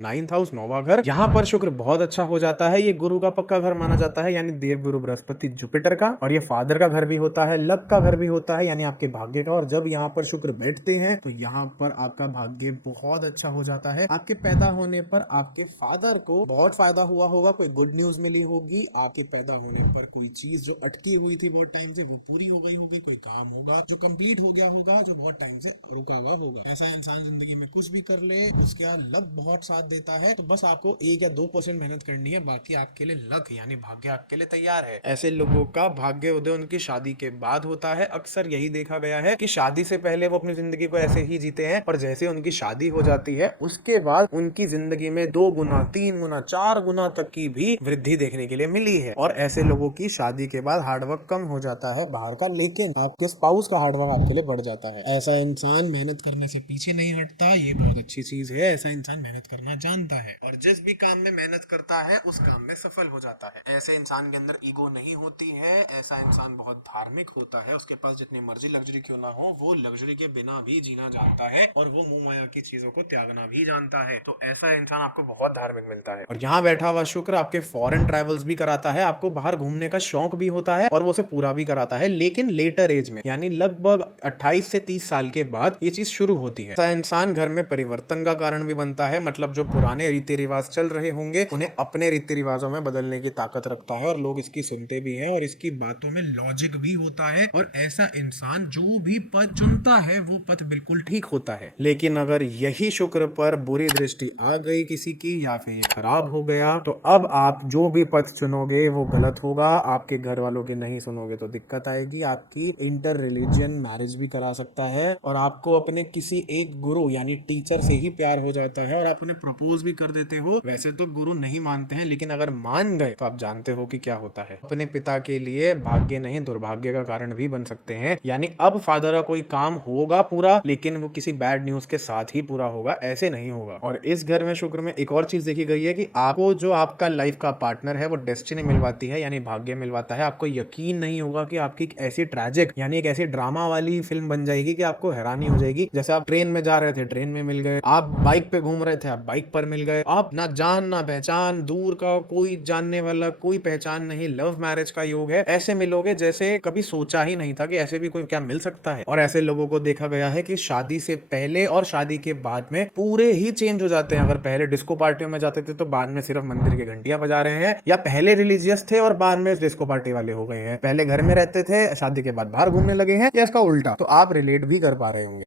9th house 9वां घर, यहाँ पर शुक्र बहुत अच्छा हो जाता है। ये गुरु का पक्का घर माना जाता है, यानी देव गुरु बृहस्पति जुपिटर का। और ये फादर का घर भी होता है, लक का घर भी होता है, यानी आपके भाग्य का। और जब यहाँ पर शुक्र बैठते हैं तो यहाँ पर आपका भाग्य बहुत अच्छा हो जाता है। आपके पैदा होने पर आपके फादर को बहुत फायदा हुआ होगा, कोई गुड न्यूज मिली होगी। आपके पैदा होने पर कोई चीज जो अटकी हुई थी बहुत टाइम से वो पूरी हो गई होगी, कोई काम होगा जो कंप्लीट हो गया होगा, जो बहुत टाइम से रुका हुआ होगा। ऐसा इंसान जिंदगी में कुछ भी कर ले, उसके यहाँ लक बहुत साथ देता है। तो बस आपको 1 या 2% मेहनत करनी है, बाकी आपके लिए लक यानी भाग्य आपके लिए तैयार है। ऐसे लोगों का भाग्य उदय उनकी शादी के बाद होता है। अक्सर यही देखा गया है कि शादी से पहले वो अपनी जिंदगी को ऐसे ही जीते हैं, और जैसे उनकी शादी हो जाती है उसके बाद उनकी जिंदगी में 2 गुना 3 गुना 4 गुना तक की भी वृद्धि देखने के लिए मिली है। और ऐसे लोगों की शादी के बाद हार्डवर्क कम हो जाता है बाहर का, लेकिन आपके स्पाउस का हार्डवर्क आपके लिए बढ़ जाता है। ऐसा इंसान मेहनत करने से पीछे नहीं हटता, ये बहुत अच्छी चीज है। ऐसा इंसान मेहनत करना जानता है और जिस भी काम में मेहनत करता है उस काम में सफल हो जाता है। ऐसे इंसान के अंदर ईगो नहीं होती है। ऐसा इंसान बहुत धार्मिक होता है। उसके पास जितनी मर्जी लग्जरी क्यों ना हो, वो लग्जरी के बिना भी जीना जानता है और वो मुंह माया की चीजों को त्यागना भी जानता है। तो ऐसा इंसान आपको बहुत धार्मिक मिलता है। और यहाँ बैठा हुआ शुक्र आपके फॉरेन ट्रैवल्स भी कराता है। आपको बाहर घूमने का शौक भी होता है और वो उसे पूरा भी कराता है, लेकिन लेटर एज में, यानी लगभग 28 से 30 साल के बाद ये चीज शुरू होती है। ऐसा इंसान घर में परिवर्तन का कारण भी बनता है। मतलब जो पुराने रीति रिवाज चल रहे होंगे उन्हें अपने रीति रिवाजों में बदलने की ताकत रखता है, और लोग इसकी सुनते भी हैं और इसकी बातों में लॉजिक भी होता है। और ऐसा इंसान जो भी पथ चुनता है वो पथ बिल्कुल ठीक होता है। लेकिन अगर यही शुक्र पर बुरी दृष्टि आ गई किसी की, या फिर ये खराब हो गया, तो अब आप जो भी पथ चुनोगे वो गलत होगा। आपके घर वालों के नहीं सुनोगे तो दिक्कत आएगी। आपकी इंटर रिलीजियन मैरिज भी करा सकता है, और आपको अपने किसी एक गुरु यानी टीचर से ही प्यार हो जाता है और आप उन्हें प्रपोज भी कर देते हो। वैसे तो गुरु नहीं मानते हैं, लेकिन अगर मान गए तो आप जानते हो कि क्या होता है। अपने पिता के लिए भाग्य नहीं दुर्भाग्य का कारण भी बन सकते हैं। यानी अब फादर का कोई काम होगा पूरा, लेकिन वो किसी बैड न्यूज के साथ ही पूरा होगा, ऐसे नहीं होगा। और इस घर में शुक्र में एक और चीज देखी गई है कि आपको जो आपका लाइफ का पार्टनर है वो डेस्टिनी मिलवाती है, यानी भाग्य मिलवाता है। आपको यकीन नहीं होगा कि आपकी एक ऐसी ट्रैजिक यानी एक ऐसी ड्रामा वाली फिल्म बन जाएगी कि आपको हैरानी हो जाएगी। जैसे आप ट्रेन में जा रहे थे, ट्रेन में मिल गए। आप बाइक पे घूम रहे थे, आप बाइक पर मिल गए। आप ना जान ना पहचान, दूर का कोई जानने वाला, कोई पहचान नहीं, लव मैरिज का योग है। ऐसे मिलोगे जैसे कभी सोचा ही नहीं था कि ऐसे भी कोई क्या मिल सकता है। और ऐसे लोगों को देखा गया है कि शादी से पहले और शादी के बाद में पूरे ही चेंज हो जाते हैं। अगर पहले डिस्को पार्टियों में जाते थे तो बाद में सिर्फ मंदिर की घंटियां बजा रहे हैं, या पहले रिलीजियस थे और बाद में डिस्को पार्टी वाले हो गए हैं। पहले घर में रहते थे, शादी के बाद बाहर घूमने लगे हैं, या इसका उल्टा। तो आप रिलेट भी कर पा रहे होंगे।